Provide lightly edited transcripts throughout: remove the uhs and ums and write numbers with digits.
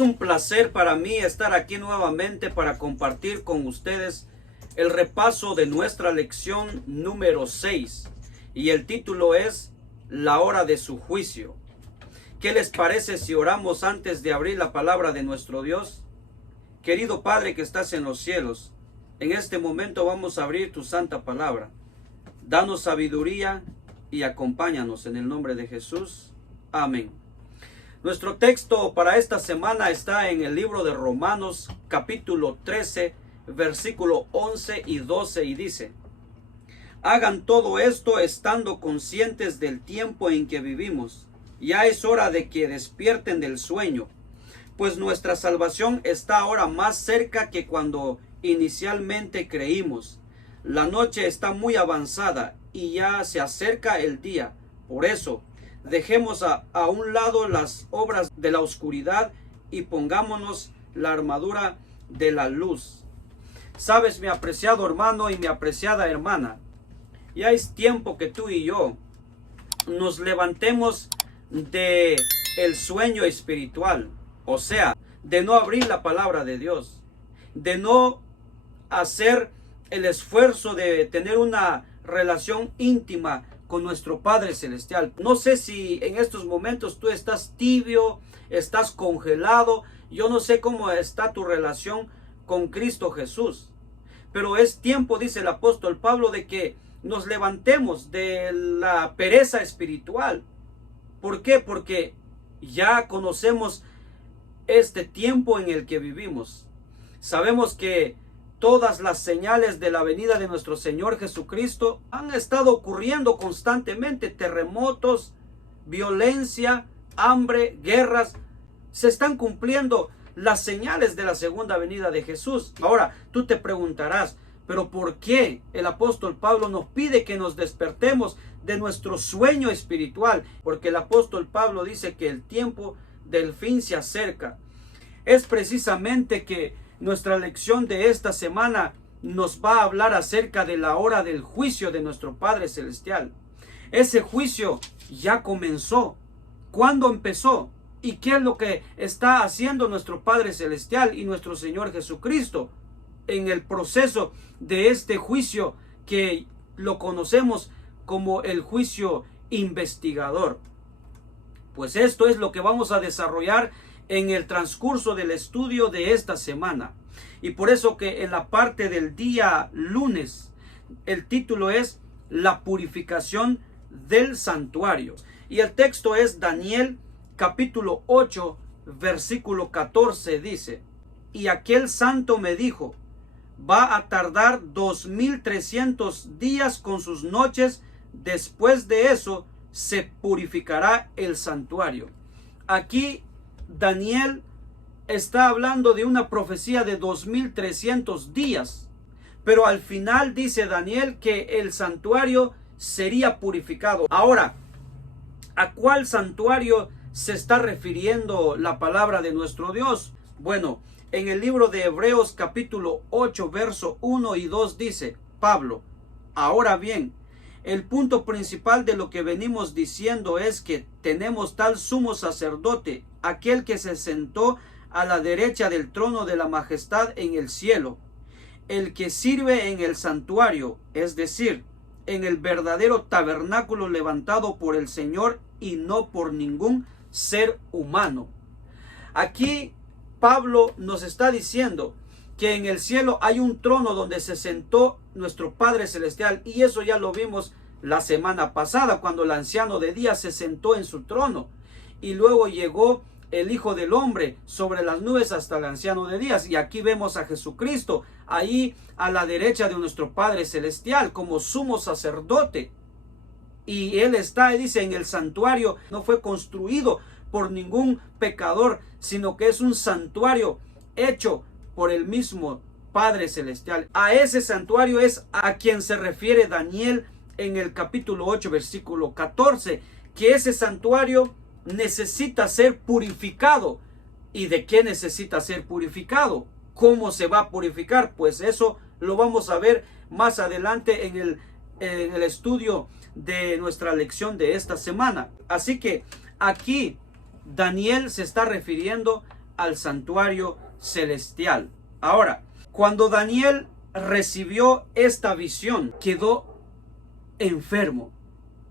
Es un placer para mí estar aquí nuevamente para compartir con ustedes el repaso de nuestra lección número 6 y el título es La hora de su juicio. ¿Qué les parece si oramos antes de abrir la palabra de nuestro Dios? Querido Padre que estás en los cielos, en este momento vamos a abrir tu santa palabra. Danos sabiduría y acompáñanos en el nombre de Jesús. Amén. Nuestro texto para esta semana está en el libro de Romanos, capítulo 13, versículo 11 y 12, y dice: hagan todo esto estando conscientes del tiempo en que vivimos. Ya es hora de que despierten del sueño, pues nuestra salvación está ahora más cerca que cuando inicialmente creímos. La noche está muy avanzada y ya se acerca el día. Por eso, dejemos a un lado las obras de la oscuridad y pongámonos la armadura de la luz. Sabes, mi apreciado hermano y mi apreciada hermana, ya es tiempo que tú y yo nos levantemos de el sueño espiritual, o sea, de no abrir la palabra de Dios, de no hacer el esfuerzo de tener una relación íntima con nuestro Padre Celestial. No sé si en estos momentos tú estás tibio, estás congelado. Yo no sé cómo está tu relación con Cristo Jesús. Pero es tiempo, dice el apóstol Pablo, de que nos levantemos de la pereza espiritual. ¿Por qué? Porque ya conocemos este tiempo en el que vivimos. Sabemos que todas las señales de la venida de nuestro Señor Jesucristo han estado ocurriendo constantemente. Terremotos, violencia, hambre, guerras. Se están cumpliendo las señales de la segunda venida de Jesús. Ahora, tú te preguntarás, ¿pero por qué el apóstol Pablo nos pide que nos despertemos de nuestro sueño espiritual? Porque el apóstol Pablo dice que el tiempo del fin se acerca. Es precisamente que nuestra lección de esta semana nos va a hablar acerca de la hora del juicio de nuestro Padre Celestial. Ese juicio ya comenzó. ¿Cuándo empezó? ¿Y qué es lo que está haciendo nuestro Padre Celestial y nuestro Señor Jesucristo en el proceso de este juicio que lo conocemos como el juicio investigador? Pues esto es lo que vamos a desarrollar en el transcurso del estudio de esta semana. Y por eso que en la parte del día lunes, el título es La purificación del santuario. Y el texto es Daniel capítulo 8, versículo 14, dice: y aquel santo me dijo, va a tardar 2300 días con sus noches, después de eso se purificará el santuario. Aquí Daniel está hablando de una profecía de 2300 días, pero al final dice Daniel que el santuario sería purificado. Ahora, ¿a cuál santuario se está refiriendo la palabra de nuestro Dios? Bueno, en el libro de Hebreos capítulo 8, verso 1 y 2 dice Pablo: ahora bien, el punto principal de lo que venimos diciendo es que tenemos tal sumo sacerdote, aquel que se sentó a la derecha del trono de la majestad en el cielo, el que sirve en el santuario, es decir, en el verdadero tabernáculo levantado por el Señor y no por ningún ser humano. Aquí Pablo nos está diciendo que en el cielo hay un trono donde se sentó nuestro Padre Celestial, y eso ya lo vimos la semana pasada cuando el anciano de días se sentó en su trono y luego llegó el Hijo del Hombre sobre las nubes hasta el anciano de días, y aquí vemos a Jesucristo ahí a la derecha de nuestro Padre Celestial como sumo sacerdote, y Él está, dice, en el santuario. No fue construido por ningún pecador, sino que es un santuario hecho por el mismo Padre Celestial. A ese santuario es a quien se refiere Daniel en el capítulo 8, versículo 14, que ese santuario necesita ser purificado. ¿Y de qué necesita ser purificado? ¿Cómo se va a purificar? Pues eso lo vamos a ver más adelante en el estudio de nuestra lección de esta semana. Así que aquí Daniel se está refiriendo al santuario celestial. Ahora, cuando Daniel recibió esta visión, quedó enfermo.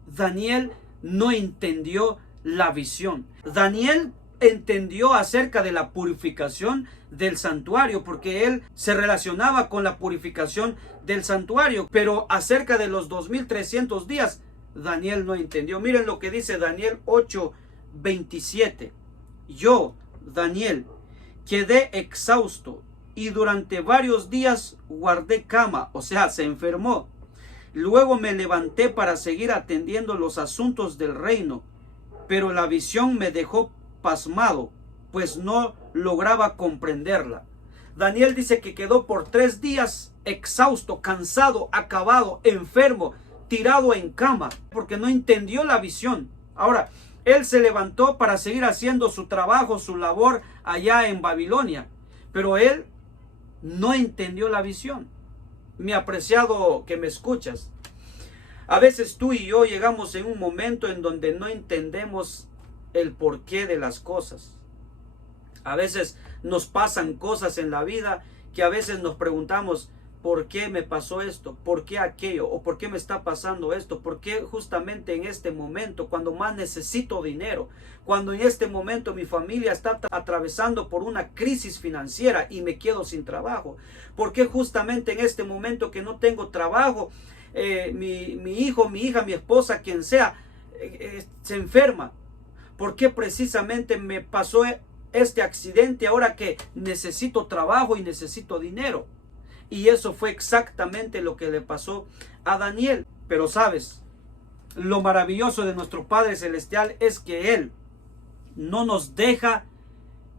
Daniel no entendió la visión. Daniel entendió acerca de la purificación del santuario, porque él se relacionaba con la purificación del santuario, pero acerca de los 2300 días, Daniel no entendió. Miren lo que dice Daniel 8:27. Yo, Daniel, quedé exhausto y durante varios días guardé cama, o sea, se enfermó. Luego me levanté para seguir atendiendo los asuntos del reino, pero la visión me dejó pasmado, pues no lograba comprenderla. Daniel dice que quedó por 3 días exhausto, cansado, acabado, enfermo, tirado en cama, porque no entendió la visión. Ahora, él se levantó para seguir haciendo su trabajo, su labor allá en Babilonia, pero él no entendió la visión. Mi apreciado que me escuchas, a veces tú y yo llegamos en un momento en donde no entendemos el porqué de las cosas. A veces nos pasan cosas en la vida que a veces nos preguntamos, ¿por qué me pasó esto? ¿Por qué aquello? ¿O por qué me está pasando esto? ¿Por qué justamente en este momento, cuando más necesito dinero? Cuando en este momento mi familia está atravesando por una crisis financiera y me quedo sin trabajo. ¿Por qué justamente en este momento que no tengo trabajo, mi hijo, mi hija, mi esposa, quien sea, se enferma? ¿Por qué precisamente me pasó este accidente ahora que necesito trabajo y necesito dinero? Y eso fue exactamente lo que le pasó a Daniel. Pero sabes, lo maravilloso de nuestro Padre Celestial es que Él no nos deja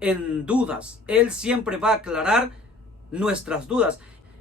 en dudas. Él siempre va a aclarar nuestras dudas.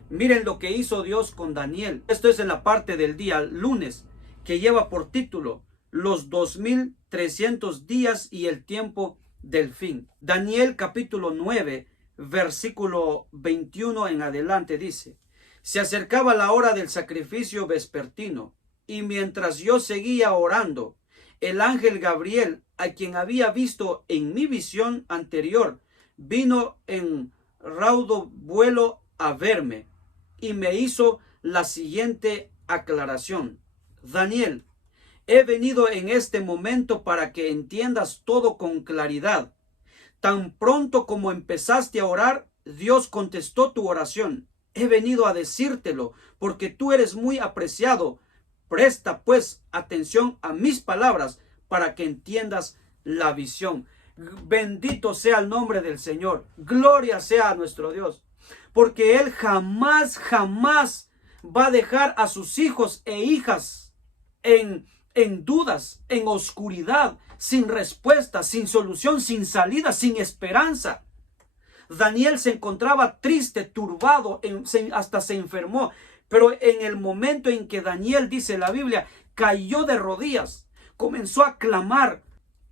Miren lo que hizo Dios con Daniel. Esto es en la parte del día lunes, que lleva por título los 2300 días y el tiempo del fin. Daniel capítulo 9, versículo 21 en adelante dice: se acercaba la hora del sacrificio vespertino, y mientras yo seguía orando, el ángel Gabriel, a quien había visto en mi visión anterior, vino en raudo vuelo a verme y me hizo la siguiente aclaración: Daniel, he venido en este momento para que entiendas todo con claridad. Tan pronto como empezaste a orar, Dios contestó tu oración. He venido a decírtelo porque tú eres muy apreciado. Presta pues atención a mis palabras para que entiendas la visión. Bendito sea el nombre del Señor. Gloria sea a nuestro Dios. Porque Él jamás va a dejar a sus hijos e hijas en dudas, en oscuridad, sin respuesta, sin solución, sin salida, sin esperanza. Daniel se encontraba triste, turbado, hasta se enfermó. Pero en el momento en que Daniel, dice la Biblia, cayó de rodillas, comenzó a clamar,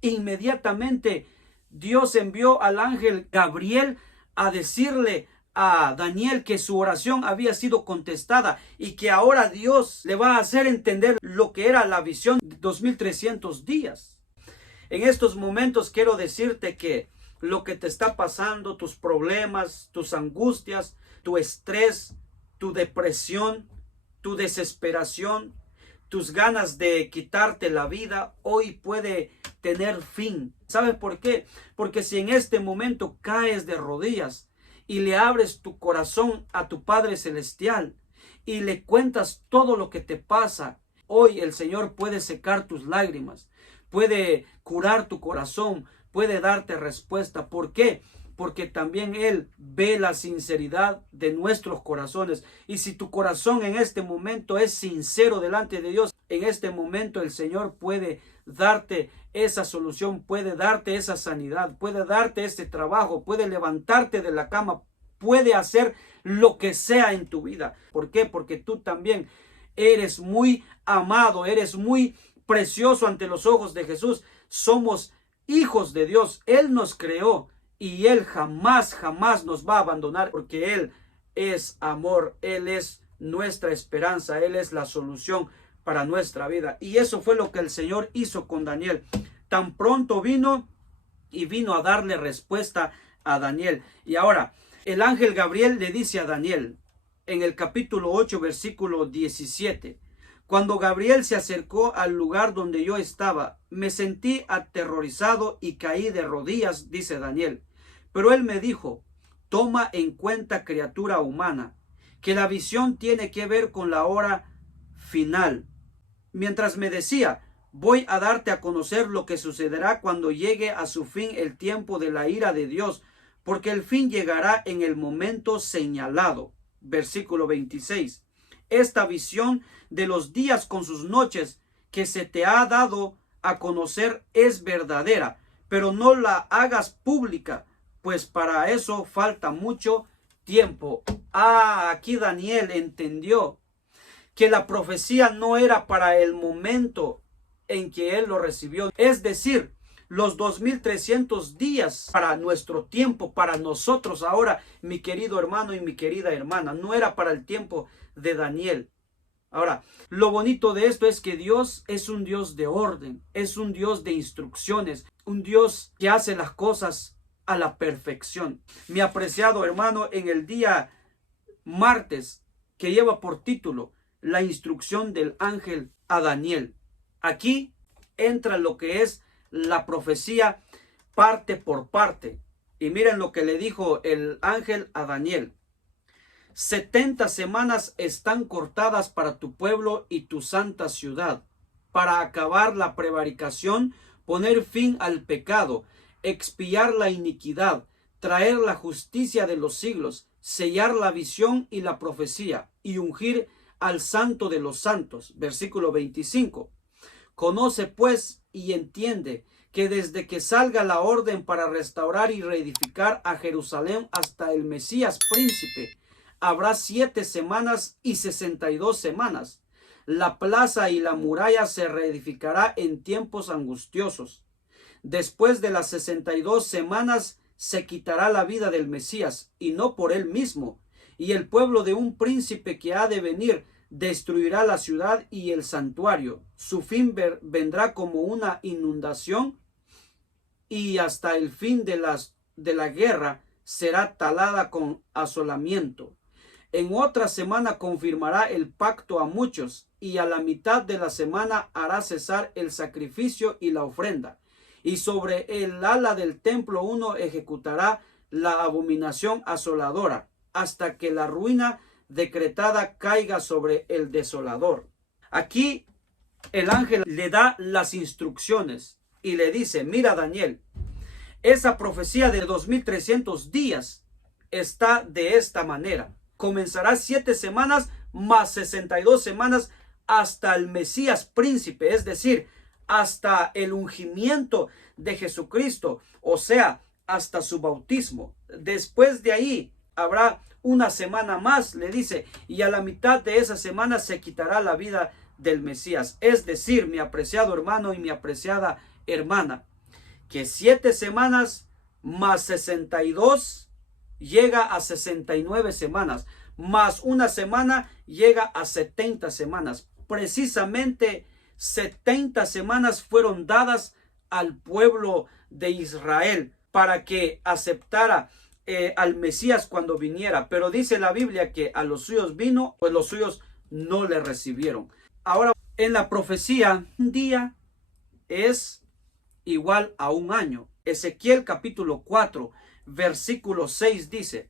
inmediatamente Dios envió al ángel Gabriel a decirle a Daniel que su oración había sido contestada y que ahora Dios le va a hacer entender lo que era la visión de 2300 días. En estos momentos quiero decirte que lo que te está pasando, tus problemas, tus angustias, tu estrés, tu depresión, tu desesperación, tus ganas de quitarte la vida, hoy puede tener fin. ¿Sabes por qué? Porque si en este momento caes de rodillas y le abres tu corazón a tu Padre Celestial y le cuentas todo lo que te pasa, hoy el Señor puede secar tus lágrimas, puede curar tu corazón, puede darte respuesta. ¿Por qué? Porque también Él ve la sinceridad de nuestros corazones. Y si tu corazón en este momento es sincero delante de Dios, en este momento el Señor puede darte esa solución, puede darte esa sanidad, puede darte ese trabajo, puede levantarte de la cama, puede hacer lo que sea en tu vida. ¿Por qué? Porque tú también eres muy amado, eres muy precioso ante los ojos de Jesús. Somos hijos de Dios. Él nos creó y Él jamás nos va a abandonar, porque Él es amor, Él es nuestra esperanza, Él es la solución para nuestra vida. Y eso fue lo que el Señor hizo con Daniel. Tan pronto vino a darle respuesta a Daniel. Y ahora, el ángel Gabriel le dice a Daniel, en el capítulo 8, versículo 17, cuando Gabriel se acercó al lugar donde yo estaba, me sentí aterrorizado y caí de rodillas, dice Daniel. Pero él me dijo, toma en cuenta, criatura humana, que la visión tiene que ver con la hora final. Mientras me decía, voy a darte a conocer lo que sucederá cuando llegue a su fin el tiempo de la ira de Dios, porque el fin llegará en el momento señalado. Versículo 26. Esta visión de los días con sus noches que se te ha dado a conocer es verdadera, pero no la hagas pública, pues para eso falta mucho tiempo. Aquí Daniel entendió que la profecía no era para el momento en que él lo recibió, es decir, los 2300 días para nuestro tiempo, para nosotros ahora, mi querido hermano y mi querida hermana, no era para el tiempo de Daniel. Ahora, lo bonito de esto es que Dios es un Dios de orden, es un Dios de instrucciones, un Dios que hace las cosas a la perfección. Mi apreciado hermano, en el día martes, que lleva por título la instrucción del ángel a Daniel, aquí entra lo que es la profecía parte por parte. Y miren lo que le dijo el ángel a Daniel. 70 semanas están cortadas para tu pueblo y tu santa ciudad, para acabar la prevaricación, poner fin al pecado, expiar la iniquidad, traer la justicia de los siglos, sellar la visión y la profecía, y ungir al santo de los santos. Versículo 25. Conoce pues y entiende que desde que salga la orden para restaurar y reedificar a Jerusalén hasta el Mesías príncipe, habrá 7 semanas y 62 semanas. La plaza y la muralla se reedificará en tiempos angustiosos. Después de las 62 semanas se quitará la vida del Mesías, y no por él mismo, y el pueblo de un príncipe que ha de venir destruirá la ciudad y el santuario. Su fin vendrá como una inundación, y hasta el fin de la guerra será talada con asolamiento. En otra semana confirmará el pacto a muchos, y a la mitad de la semana hará cesar el sacrificio y la ofrenda. Y sobre el ala del templo uno ejecutará la abominación asoladora, hasta que la ruina decretada caiga sobre el desolador. Aquí el ángel le da las instrucciones y le dice, mira Daniel, esa profecía de 2300 días está de esta manera. Comenzará 7 semanas más 62 semanas hasta el Mesías príncipe, es decir, hasta el ungimiento de Jesucristo, o sea, hasta su bautismo. Después de ahí habrá una semana más, le dice, y a la mitad de esa semana se quitará la vida del Mesías. Es decir, mi apreciado hermano y mi apreciada hermana, que 7 semanas más 62 llega a 69 semanas, más una semana llega a 70 semanas. Precisamente 70 semanas fueron dadas al pueblo de Israel para que aceptara al Mesías cuando viniera. Pero dice la Biblia que a los suyos vino, pues los suyos no le recibieron. Ahora, en la profecía, un día es igual a un año. Ezequiel capítulo 4, versículo 6 dice,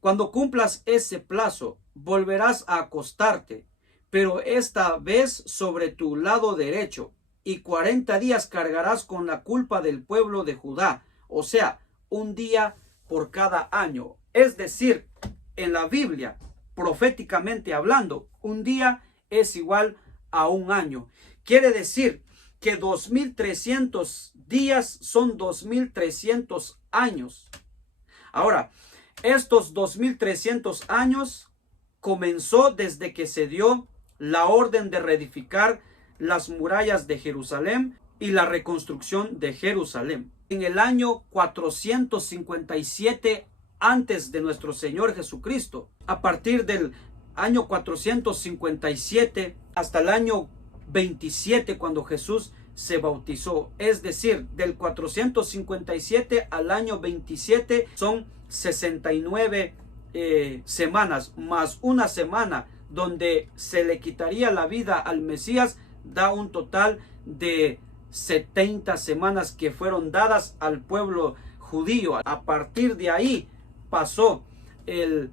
cuando cumplas ese plazo, volverás a acostarte, pero esta vez sobre tu lado derecho, y 40 días cargarás con la culpa del pueblo de Judá, o sea, un día por cada año. Es decir, en la Biblia, proféticamente hablando, un día es igual a un año. Quiere decir que 2300 días son 2300 años. Ahora, estos 2300 años comenzó desde que se dio la orden de reedificar las murallas de Jerusalén y la reconstrucción de Jerusalén. En el año 457 antes de nuestro Señor Jesucristo, a partir del año 457 hasta el año 27, cuando Jesús se bautizó. Es decir, del 457 al año 27 son 69 semanas, más una semana donde se le quitaría la vida al Mesías, da un total de 70 semanas que fueron dadas al pueblo judío. A partir de ahí pasó el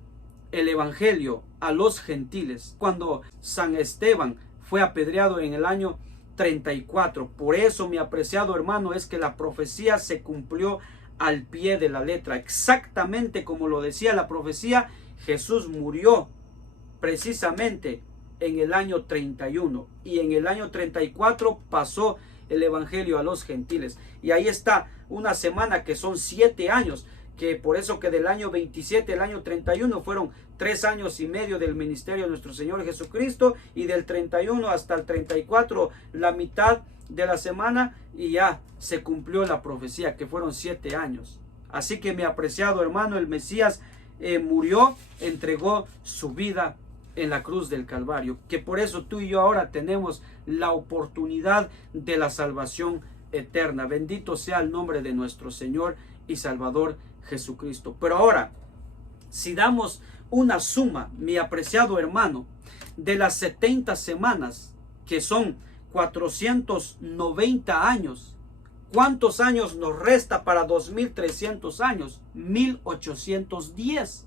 evangelio a los gentiles, cuando San Esteban fue apedreado en el año 34. Por eso, mi apreciado hermano, es que la profecía se cumplió al pie de la letra, exactamente como lo decía la profecía. Jesús murió precisamente en el año 31 y en el año 34 pasó el evangelio a los gentiles, y ahí está una semana que son 7 años, que por eso que del año 27 al año 31 fueron 3 años y medio del ministerio de nuestro Señor Jesucristo, y del 31 hasta el 34 la mitad de la semana, y ya se cumplió la profecía, que fueron 7 años. Así que, mi apreciado hermano, el Mesías murió, entregó su vida en la cruz del Calvario, que por eso tú y yo ahora tenemos la oportunidad de la salvación eterna. Bendito sea el nombre de nuestro Señor y Salvador Jesucristo. Pero ahora, si damos una suma, mi apreciado hermano, de las 70 semanas, que son 490 años, ¿cuántos años nos resta para 2300 años? 1810.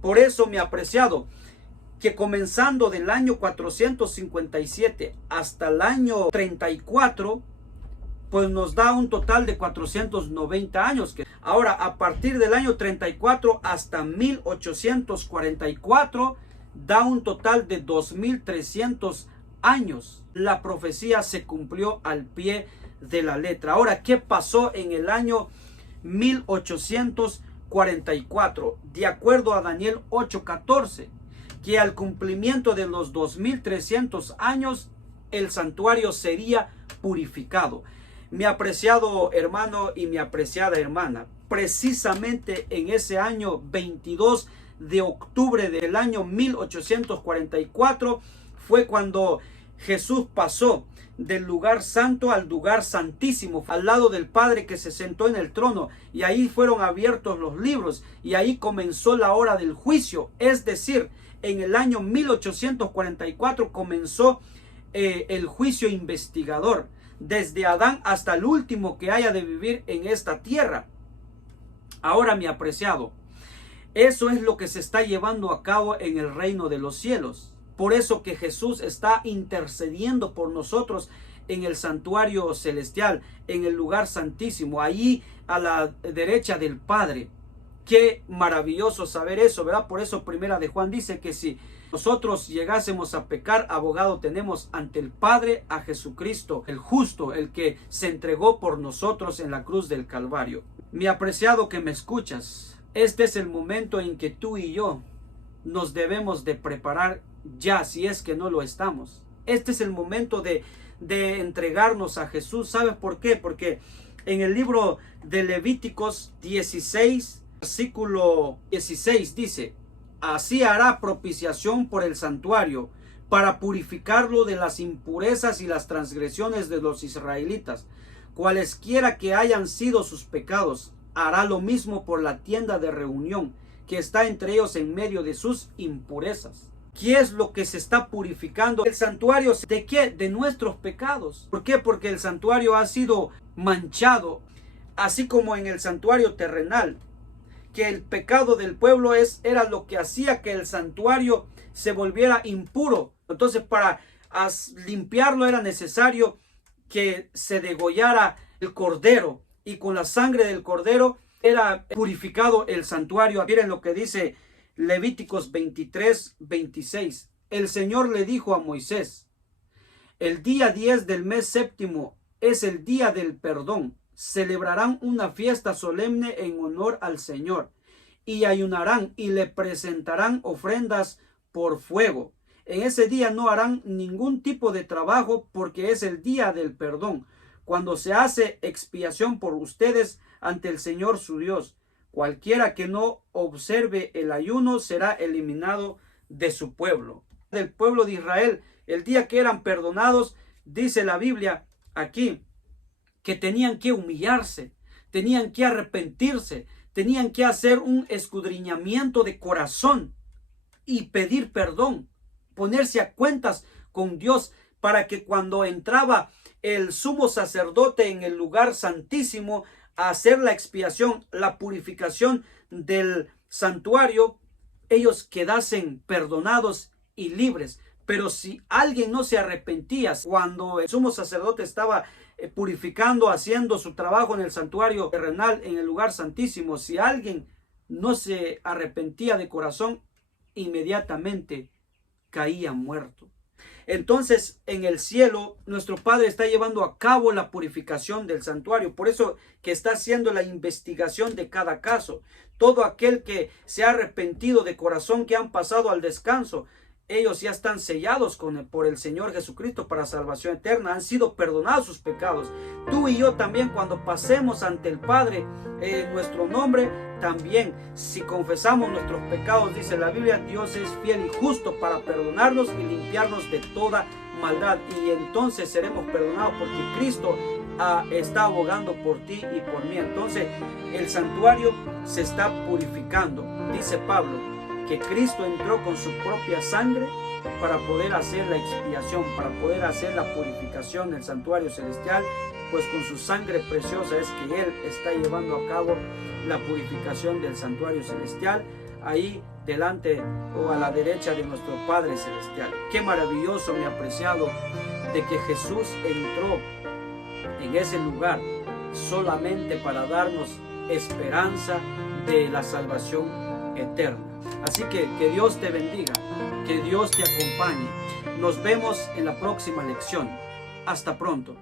Por eso, mi apreciado, que comenzando del año 457 hasta el año 34, pues nos da un total de 490 años. Ahora, a partir del año 34 hasta 1844, da un total de 2300 años. La profecía se cumplió al pie de la letra. Ahora, ¿qué pasó en el año 1844? De acuerdo a Daniel 8:14, que al cumplimiento de los 2300 años, el santuario sería purificado. Mi apreciado hermano y mi apreciada hermana, precisamente en ese año 22 de octubre del año 1844 fue cuando Jesús pasó del lugar santo al lugar santísimo, al lado del Padre que se sentó en el trono, y ahí fueron abiertos los libros, y ahí comenzó la hora del juicio. Es decir, en el año 1844 comenzó el juicio investigador, desde Adán hasta el último que haya de vivir en esta tierra. Ahora, mi apreciado, eso es lo que se está llevando a cabo en el reino de los cielos. Por eso que Jesús está intercediendo por nosotros en el santuario celestial, en el lugar santísimo, allí a la derecha del Padre. Qué maravilloso saber eso, ¿verdad? Por eso Primera de Juan dice que si nosotros llegásemos a pecar, abogado tenemos ante el Padre a Jesucristo, el justo, el que se entregó por nosotros en la cruz del Calvario. Mi apreciado que me escuchas, este es el momento en que tú y yo nos debemos de preparar ya, si es que no lo estamos. Este es el momento de entregarnos a Jesús. ¿Sabes por qué? Porque en el libro de Levíticos 16, versículo 16 dice: así hará propiciación por el santuario, para purificarlo de las impurezas y las transgresiones de los israelitas. Cualesquiera que hayan sido sus pecados, hará lo mismo por la tienda de reunión, que está entre ellos en medio de sus impurezas. ¿Qué es lo que se está purificando? El santuario, ¿de qué? De nuestros pecados. ¿Por qué? Porque el santuario ha sido manchado, así como en el santuario terrenal, que el pecado del pueblo era lo que hacía que el santuario se volviera impuro. Entonces, para limpiarlo era necesario que se degollara el cordero, y con la sangre del cordero era purificado el santuario. Miren lo que dice Levíticos 23:26. El Señor le dijo a Moisés: el día 10 del mes séptimo es el día del perdón. Celebrarán una fiesta solemne en honor al Señor, y ayunarán y le presentarán ofrendas por fuego. En ese día no harán ningún tipo de trabajo, porque es el día del perdón, cuando se hace expiación por ustedes ante el Señor su Dios. Cualquiera que no observe el ayuno será eliminado de su pueblo. Del pueblo de Israel, el día que eran perdonados, dice la Biblia, aquí que tenían que humillarse, tenían que arrepentirse, tenían que hacer un escudriñamiento de corazón y pedir perdón, ponerse a cuentas con Dios, para que cuando entraba el sumo sacerdote en el lugar santísimo a hacer la expiación, la purificación del santuario, ellos quedasen perdonados y libres. Pero si alguien no se arrepentía cuando el sumo sacerdote estaba purificando, haciendo su trabajo en el santuario terrenal, en el lugar santísimo, si alguien no se arrepentía de corazón, inmediatamente caía muerto. Entonces, en el cielo, nuestro Padre está llevando a cabo la purificación del santuario. Por eso que está haciendo la investigación de cada caso. Todo aquel que se ha arrepentido de corazón, que han pasado al descanso, ellos ya están sellados por el Señor Jesucristo para salvación eterna. Han sido perdonados sus pecados. Tú y yo también, cuando pasemos ante el Padre en nuestro nombre, también si confesamos nuestros pecados, dice la Biblia, Dios es fiel y justo para perdonarnos y limpiarnos de toda maldad. Y entonces seremos perdonados porque Cristo está abogando por ti y por mí. Entonces el santuario se está purificando. Dice Pablo que Cristo entró con su propia sangre para poder hacer la expiación, para poder hacer la purificación del santuario celestial, pues con su sangre preciosa es que Él está llevando a cabo la purificación del santuario celestial, ahí delante o a la derecha de nuestro Padre celestial. Qué maravilloso, mi apreciado, de que Jesús entró en ese lugar solamente para darnos esperanza de la salvación eterna. Así que Dios te bendiga, que Dios te acompañe. Nos vemos en la próxima lección. Hasta pronto.